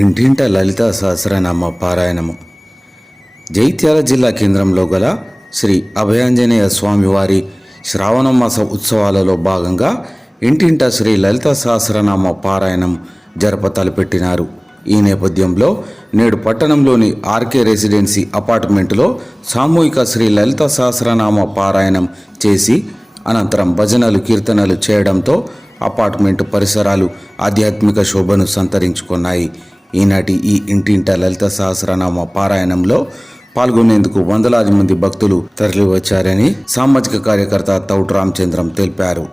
ఇంటింట లలిత సహస్రనామ పారాయణము. జైత్యాల జిల్లా కేంద్రంలో గల శ్రీ అభయాంజనేయ స్వామివారి శ్రావణ మాస ఉత్సవాలలో భాగంగా ఇంటింట శ్రీ లలిత సహస్రనామ పారాయణం జరప తలపెట్టినారు ఈ నేపథ్యంలో నేడు పట్టణంలోని ఆర్కే రెసిడెన్సీ అపార్ట్మెంట్లో సామూహిక శ్రీ లలిత సహస్రనామ పారాయణం చేసి అనంతరం భజనలు కీర్తనలు చేయడంతో అపార్ట్మెంట్ పరిసరాలు ఆధ్యాత్మిక శోభను సంతరించుకున్నాయి. ఈనాటి ఈ ఇంటింట లలిత సహస్రనామ పారాయణంలో పాల్గొనేందుకు వందలాది మంది భక్తులు తరలివచ్చారని సామాజిక కార్యకర్త తౌట్ రామచంద్రం తెలిపారు.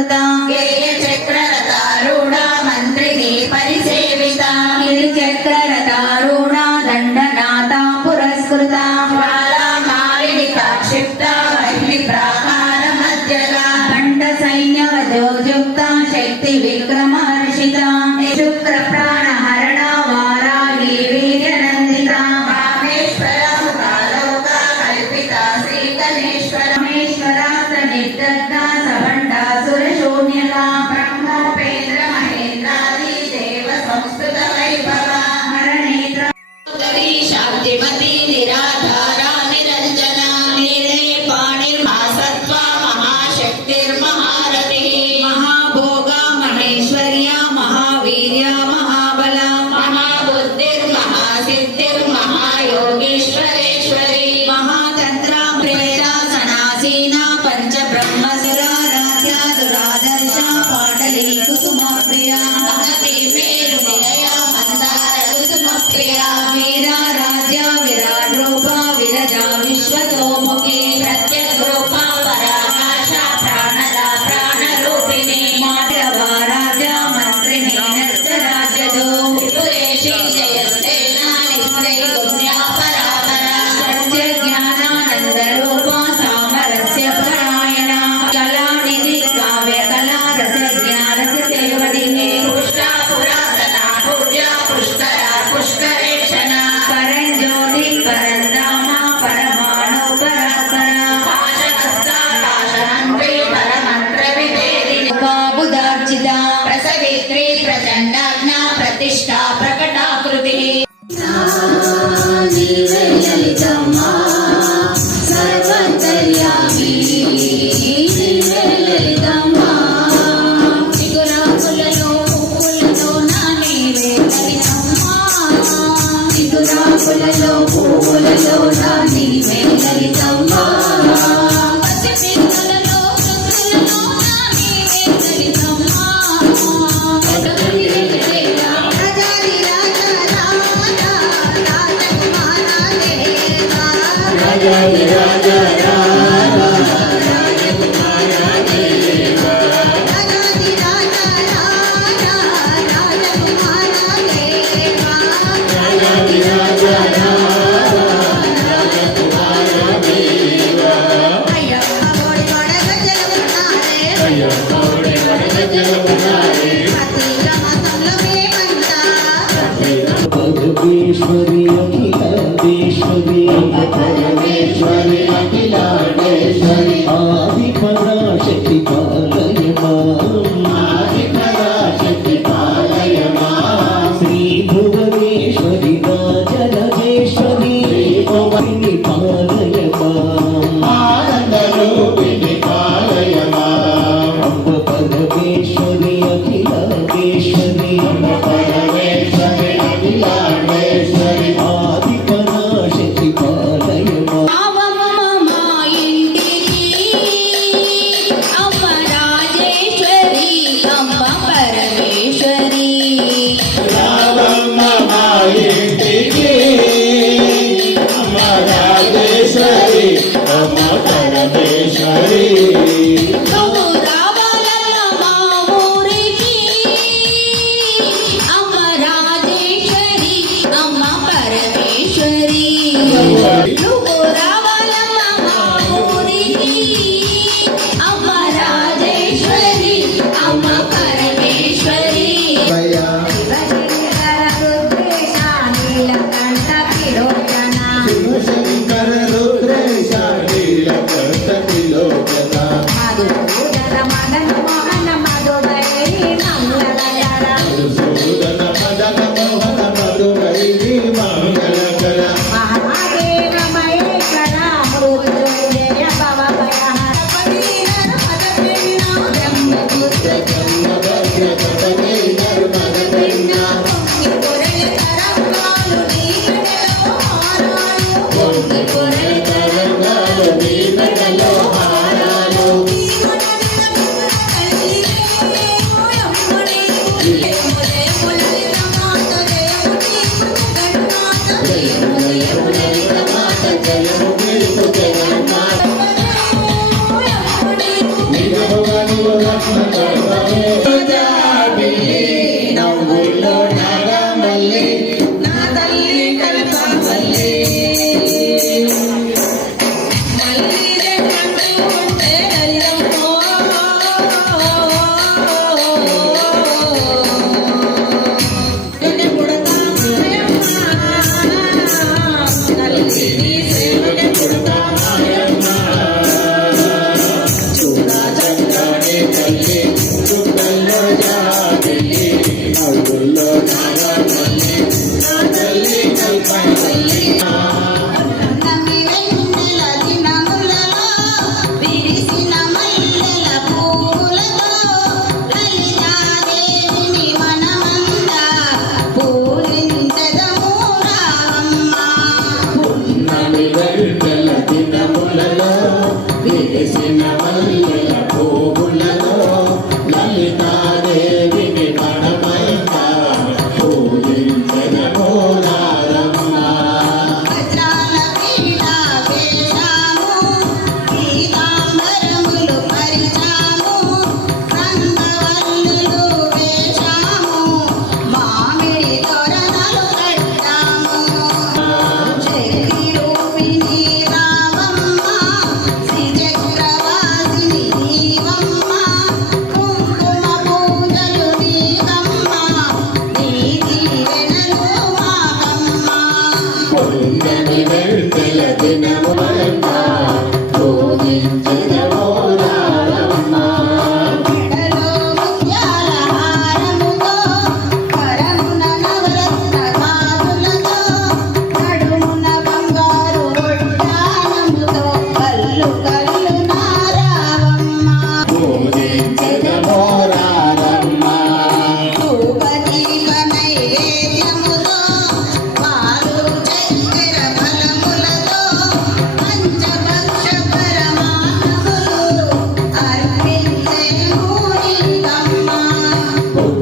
कृता deixar. Ay, ay,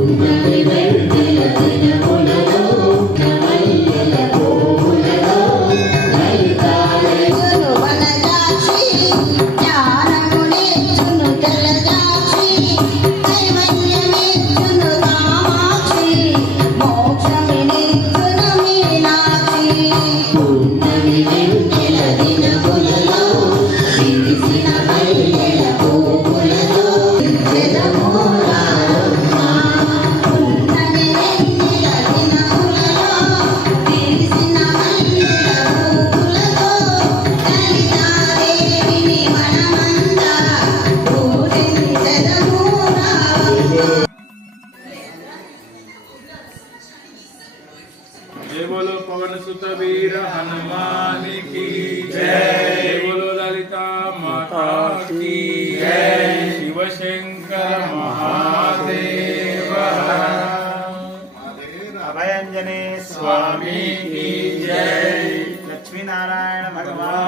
Amen. Ayo!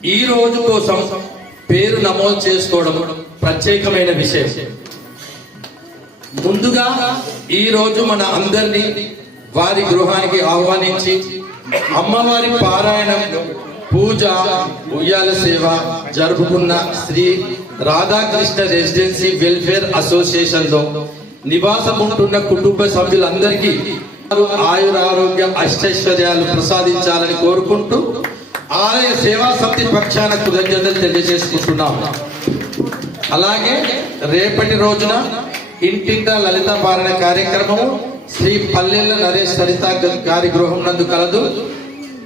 ఈ రోజు కోసం పేరు నమోదు చేసుకోవడం ప్రత్యేకమైన విషయం. ముందుగా ఈ రోజు మన అందరినీ వారి గృహానికి ఆహ్వానించి అమ్మవారి పారాయణం పూజ ఉయ్యాల సేవ జరుపుకున్న శ్రీ రాధాకృష్ణ రెసిడెన్సీ వెల్ఫేర్ అసోసియేషన్లో నివాసం ఉంటున్న కుటుంబ సభ్యులందరికీ ఆయురారోగ్య అష్టైశ్వర్యాలు ప్రసాదించాలని కోరుకుంటూ ఆలయ సేవా సమితి పక్షాన కృతజ్ఞతలు తెలియజేసుకుంటున్నాం. అలాగే రేపటి రోజున ఇంటింట లలిత పాలన కార్యక్రమం శ్రీ పల్లెల నరేష్ సరిత గారి గృహం నందు కలదు.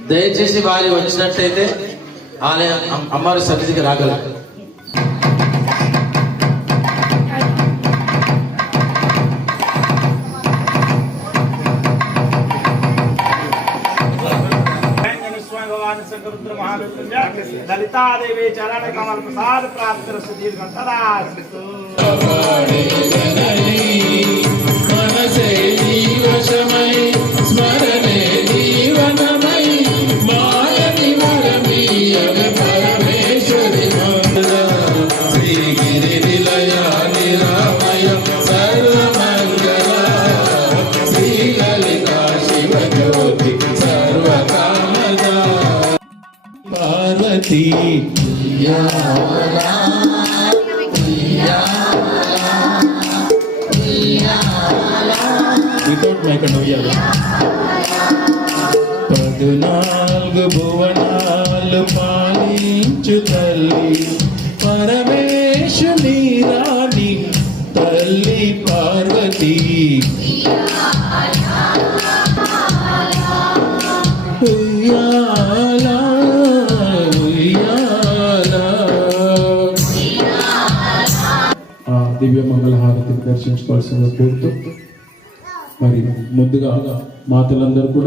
దయచేసి వారి వచ్చినట్లయితే ఆలయ అమ్మారు అమ్మవారి సన్నిధికి రాగలరు. महारुद्र ललिता देवी चरण कमल प्रसाद प्राप्त रस दीर्घ सदा వితౌట్ మైక్ ఉయ్యాలి పదునాలుగు భువనాలు పాలించు తల్లి. పరమేశ్వరి రాణి తల్లి పార్వతి. దివ్య మంగళహారతిని దర్శించుకోవాల్సిన కోరుతూ ముందుగా మాతలందరూ కూడా